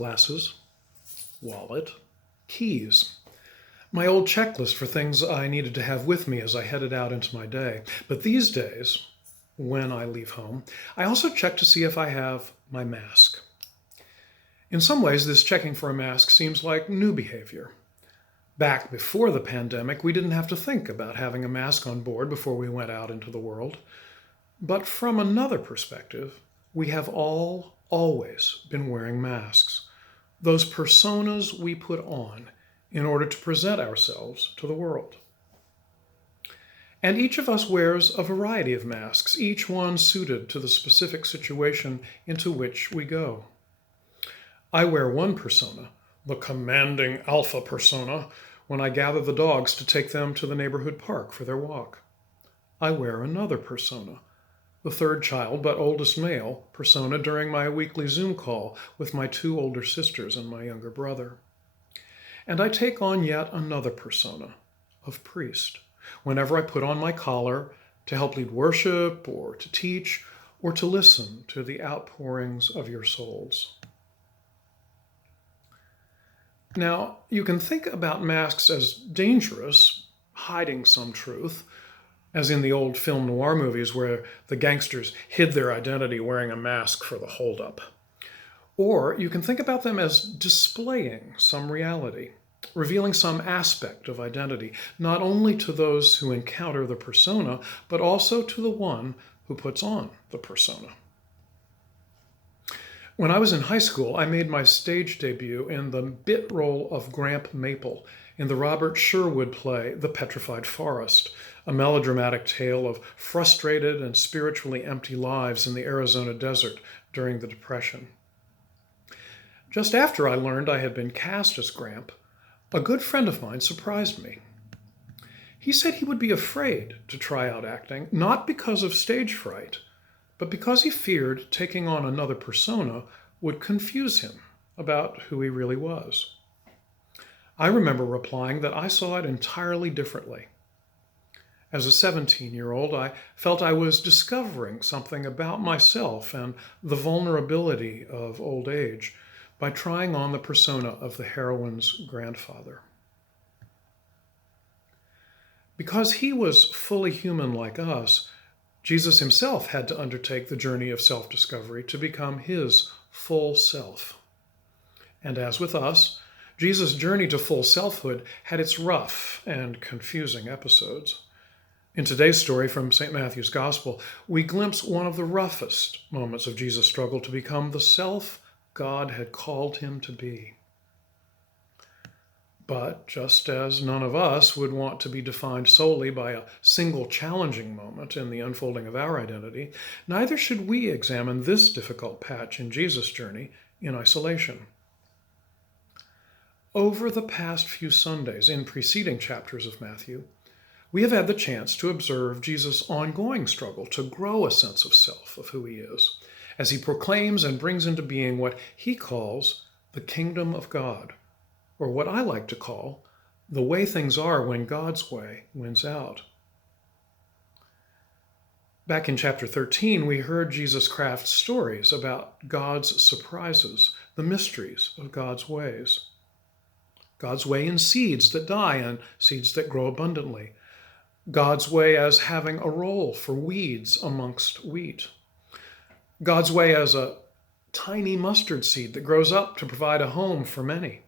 glasses, wallet, keys. My old checklist for things I needed to have with me as I headed out into my day. But these days, when I leave home, I also check to see if I have my mask. In some ways, this checking for a mask seems like new behavior. Back before the pandemic, we didn't have to think about having a mask on board before we went out into the world. But from another perspective, we have all always been wearing masks, those personas we put on in order to present ourselves to the world. And each of us wears a variety of masks, each one suited to the specific situation into which we go. I wear one persona, the commanding alpha persona, when I gather the dogs to take them to the neighborhood park for their walk. I wear another persona, the third child but oldest male persona during my weekly Zoom call with my two older sisters and my younger brother. And I take on yet another persona of priest whenever I put on my collar to help lead worship or to teach or to listen to the outpourings of your souls. Now, you can think about masks as dangerous, hiding some truth, as in the old film noir movies where the gangsters hid their identity wearing a mask for the holdup. Or you can think about them as displaying some reality, revealing some aspect of identity, not only to those who encounter the persona, but also to the one who puts on the persona. When I was in high school, I made my stage debut in the bit role of Gramp Maple in the Robert Sherwood play The Petrified Forest, a melodramatic tale of frustrated and spiritually empty lives in the Arizona desert during the Depression. Just after I learned I had been cast as Gramp, a good friend of mine surprised me. He said he would be afraid to try out acting, not because of stage fright, but because he feared taking on another persona would confuse him about who he really was. I remember replying that I saw it entirely differently. As a 17-year-old, I felt I was discovering something about myself and the vulnerability of old age by trying on the persona of the heroine's grandfather. Because he was fully human like us, Jesus himself had to undertake the journey of self-discovery to become his full self. And as with us, Jesus' journey to full selfhood had its rough and confusing episodes. In today's story from St. Matthew's Gospel, we glimpse one of the roughest moments of Jesus' struggle to become the self God had called him to be. But just as none of us would want to be defined solely by a single challenging moment in the unfolding of our identity, neither should we examine this difficult patch in Jesus' journey in isolation. Over the past few Sundays in preceding chapters of Matthew, we have had the chance to observe Jesus' ongoing struggle to grow a sense of self, of who he is, as he proclaims and brings into being what he calls the kingdom of God, or what I like to call the way things are when God's way wins out. Back in chapter 13, we heard Jesus craft stories about God's surprises, the mysteries of God's ways. God's way in seeds that die and seeds that grow abundantly. God's way as having a role for weeds amongst wheat. God's way as a tiny mustard seed that grows up to provide a home for many.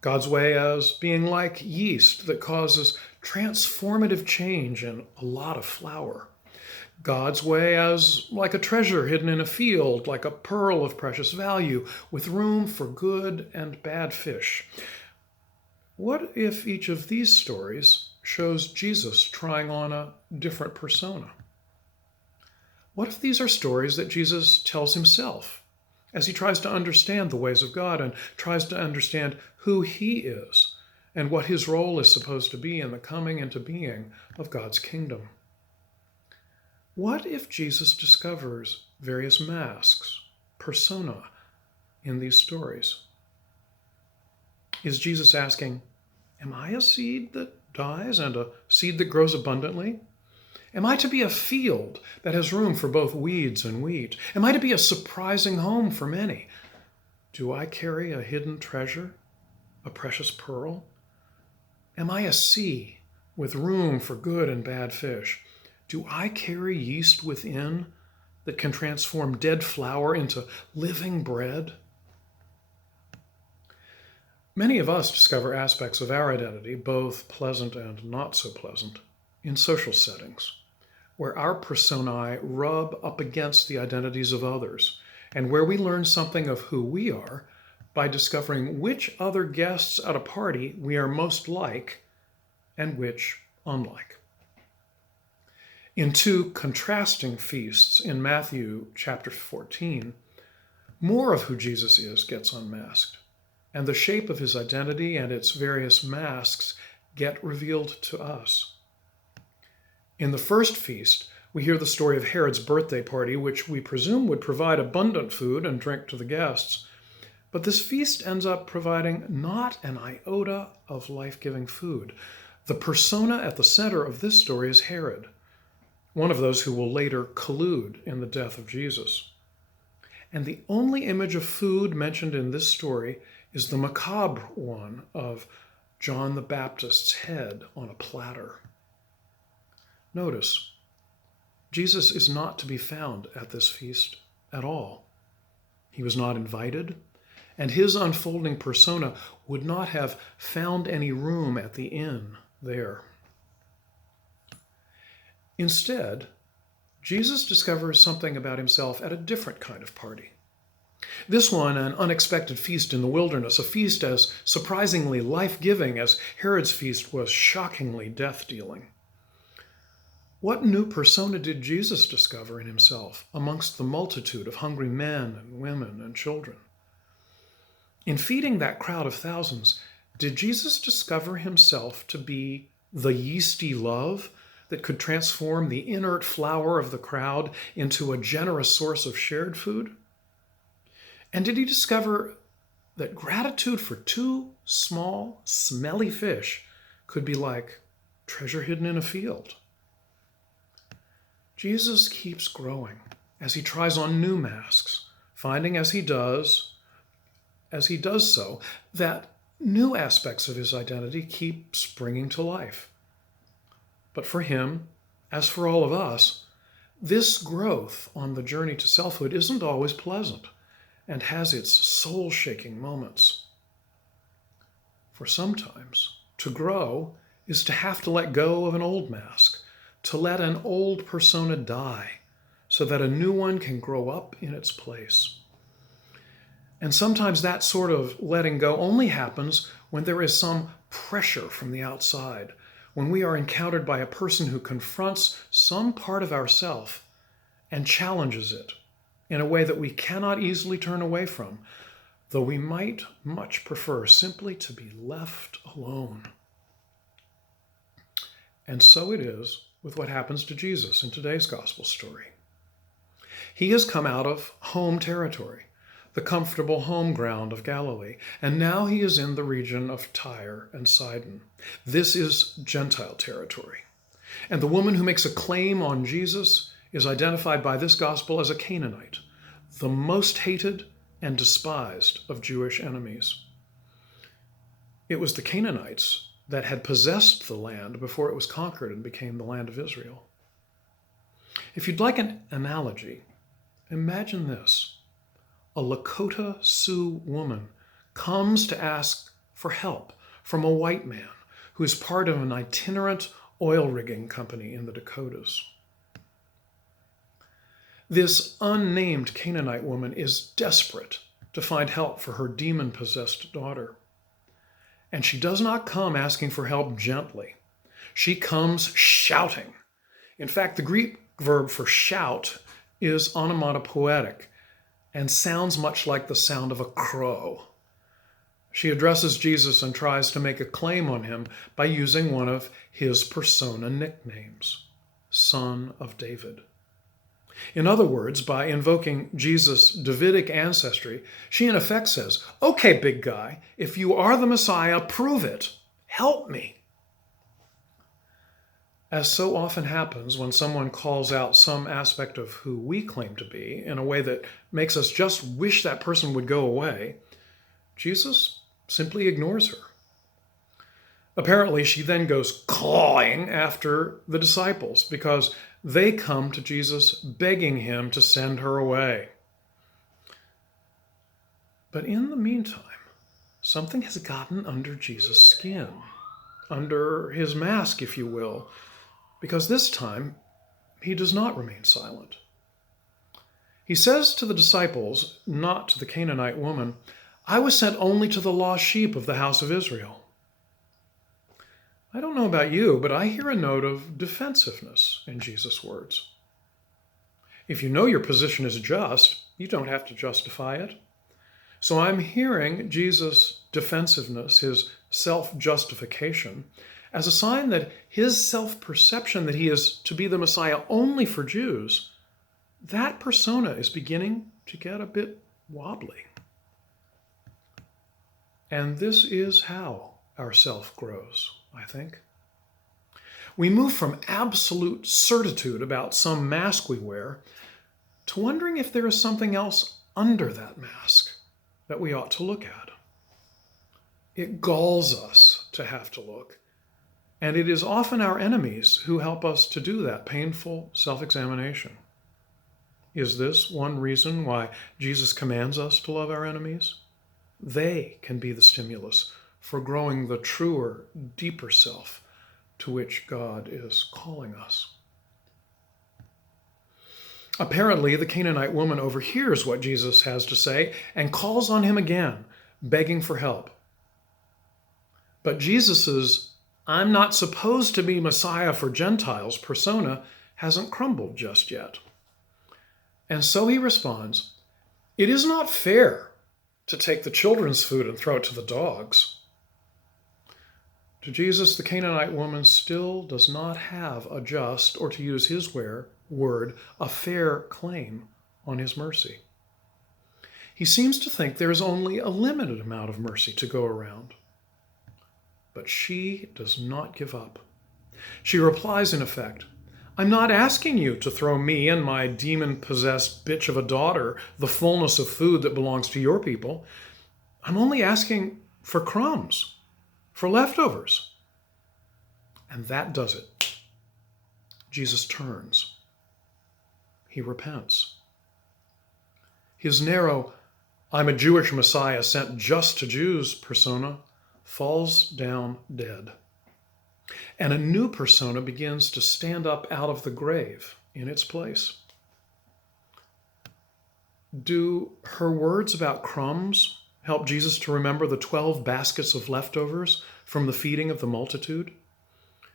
God's way as being like yeast that causes transformative change in a lot of flour. God's way as like a treasure hidden in a field, like a pearl of precious value, with room for good and bad fish. What if each of these stories shows Jesus trying on a different persona? What if these are stories that Jesus tells himself as he tries to understand the ways of God and tries to understand who he is and what his role is supposed to be in the coming into being of God's kingdom? What if Jesus discovers various masks, persona, in these stories? Is Jesus asking, am I a seed that dies and a seed that grows abundantly? Am I to be a field that has room for both weeds and wheat? Am I to be a surprising home for many? Do I carry a hidden treasure, a precious pearl? Am I a sea with room for good and bad fish? Do I carry yeast within that can transform dead flour into living bread? Many of us discover aspects of our identity, both pleasant and not so pleasant, in social settings, where our personae rub up against the identities of others, and where we learn something of who we are by discovering which other guests at a party we are most like and which unlike. In two contrasting feasts in Matthew chapter 14, more of who Jesus is gets unmasked, and the shape of his identity and its various masks get revealed to us. In the first feast, we hear the story of Herod's birthday party, which we presume would provide abundant food and drink to the guests. But this feast ends up providing not an iota of life-giving food. The persona at the center of this story is Herod, one of those who will later collude in the death of Jesus. And the only image of food mentioned in this story is the macabre one of John the Baptist's head on a platter. Notice, Jesus is not to be found at this feast at all. He was not invited, and his unfolding persona would not have found any room at the inn there. Instead, Jesus discovers something about himself at a different kind of party. This one, an unexpected feast in the wilderness, a feast as surprisingly life-giving as Herod's feast was shockingly death-dealing. What new persona did Jesus discover in himself amongst the multitude of hungry men and women and children? In feeding that crowd of thousands, did Jesus discover himself to be the yeasty love that could transform the inert flour of the crowd into a generous source of shared food? And did he discover that gratitude for two small, smelly fish could be like treasure hidden in a field? Jesus keeps growing as he tries on new masks, finding as he does so, that new aspects of his identity keep springing to life. But for him, as for all of us, this growth on the journey to selfhood isn't always pleasant and has its soul-shaking moments. For sometimes, to grow is to have to let go of an old mask, to let an old persona die so that a new one can grow up in its place. And sometimes that sort of letting go only happens when there is some pressure from the outside, when we are encountered by a person who confronts some part of ourself and challenges it in a way that we cannot easily turn away from, though we might much prefer simply to be left alone. And so it is with what happens to Jesus in today's gospel story. He has come out of home territory, the comfortable home ground of Galilee, and now he is in the region of Tyre and Sidon. This is Gentile territory. And the woman who makes a claim on Jesus is identified by this gospel as a Canaanite, the most hated and despised of Jewish enemies. It was the Canaanites that had possessed the land before it was conquered and became the land of Israel. If you'd like an analogy, imagine this. A Lakota Sioux woman comes to ask for help from a white man who is part of an itinerant oil rigging company in the Dakotas. This unnamed Canaanite woman is desperate to find help for her demon-possessed daughter. And she does not come asking for help gently. She comes shouting. In fact, the Greek verb for shout is onomatopoetic and sounds much like the sound of a crow. She addresses Jesus and tries to make a claim on him by using one of his persona nicknames, Son of David. In other words, by invoking Jesus' Davidic ancestry, she in effect says, "Okay, big guy, if you are the Messiah, prove it. Help me." As so often happens when someone calls out some aspect of who we claim to be in a way that makes us just wish that person would go away, Jesus simply ignores her. Apparently, she then goes clawing after the disciples because they come to Jesus begging him to send her away. But in the meantime, something has gotten under Jesus' skin, under his mask, if you will, because this time he does not remain silent. He says to the disciples, not to the Canaanite woman, "I was sent only to the lost sheep of the house of Israel." I don't know about you, but I hear a note of defensiveness in Jesus' words. If you know your position is just, you don't have to justify it. So I'm hearing Jesus' defensiveness, his self-justification, as a sign that his self-perception that he is to be the Messiah only for Jews, that persona is beginning to get a bit wobbly. And this is how our self grows, I think. We move from absolute certitude about some mask we wear to wondering if there is something else under that mask that we ought to look at. It galls us to have to look, and it is often our enemies who help us to do that painful self-examination. Is this one reason why Jesus commands us to love our enemies? They can be the stimulus for growing the truer, deeper self to which God is calling us. Apparently, the Canaanite woman overhears what Jesus has to say and calls on him again, begging for help. But Jesus's "I'm not supposed to be Messiah for Gentiles" persona hasn't crumbled just yet. And so he responds, "It is not fair to take the children's food and throw it to the dogs." To Jesus, the Canaanite woman still does not have a just, or to use his word, a fair claim on his mercy. He seems to think there is only a limited amount of mercy to go around. But she does not give up. She replies, in effect, "I'm not asking you to throw me and my demon-possessed bitch of a daughter the fullness of food that belongs to your people. I'm only asking for crumbs, for leftovers." And that does it. Jesus turns. He repents. His narrow, "I'm a Jewish Messiah sent just to Jews" persona falls down dead. And a new persona begins to stand up out of the grave in its place. Do her words about crumbs help Jesus to remember the 12 baskets of leftovers from the feeding of the multitude?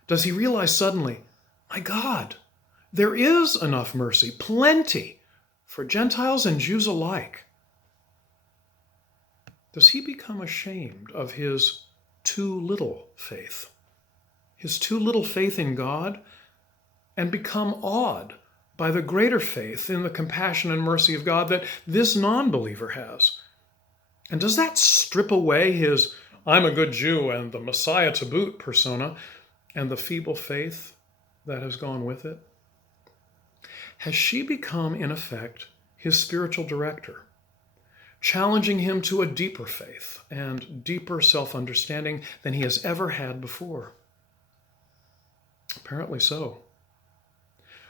Does he realize suddenly, my God, there is enough mercy, plenty, for Gentiles and Jews alike? Does he become ashamed of his too little faith? His too little faith in God, and become awed by the greater faith in the compassion and mercy of God that this non-believer has? And does that strip away his "I'm a good Jew and the Messiah to boot" persona and the feeble faith that has gone with it? Has she become, in effect, his spiritual director, challenging him to a deeper faith and deeper self-understanding than he has ever had before? Apparently so.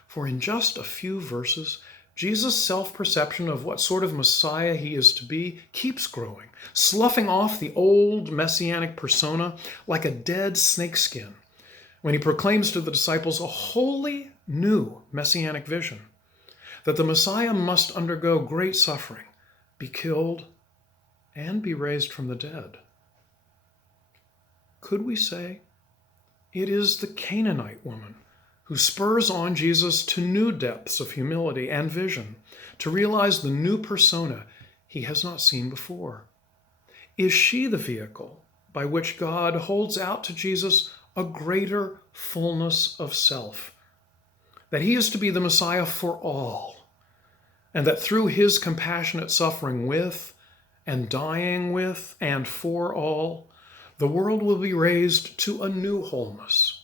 For in just a few verses, Jesus' self-perception of what sort of Messiah he is to be keeps growing, sloughing off the old messianic persona like a dead snakeskin when he proclaims to the disciples a wholly new messianic vision, that the Messiah must undergo great suffering, be killed, and be raised from the dead. Could we say it is the Canaanite woman who spurs on Jesus to new depths of humility and vision, to realize the new persona he has not seen before? Is she the vehicle by which God holds out to Jesus a greater fullness of self, that he is to be the Messiah for all, and that through his compassionate suffering with and dying with and for all, the world will be raised to a new wholeness,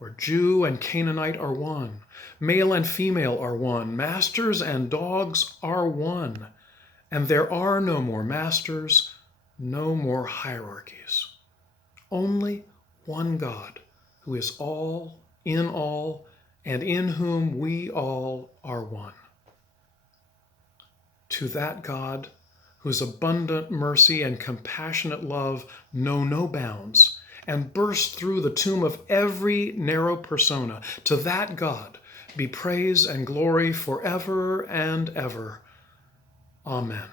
where Jew and Canaanite are one, male and female are one, masters and dogs are one, and there are no more masters, no more hierarchies. Only one God, who is all, and in whom we all are one. To that God, whose abundant mercy and compassionate love know no bounds, and burst through the tomb of every narrow persona, to that God be praise and glory forever and ever. Amen.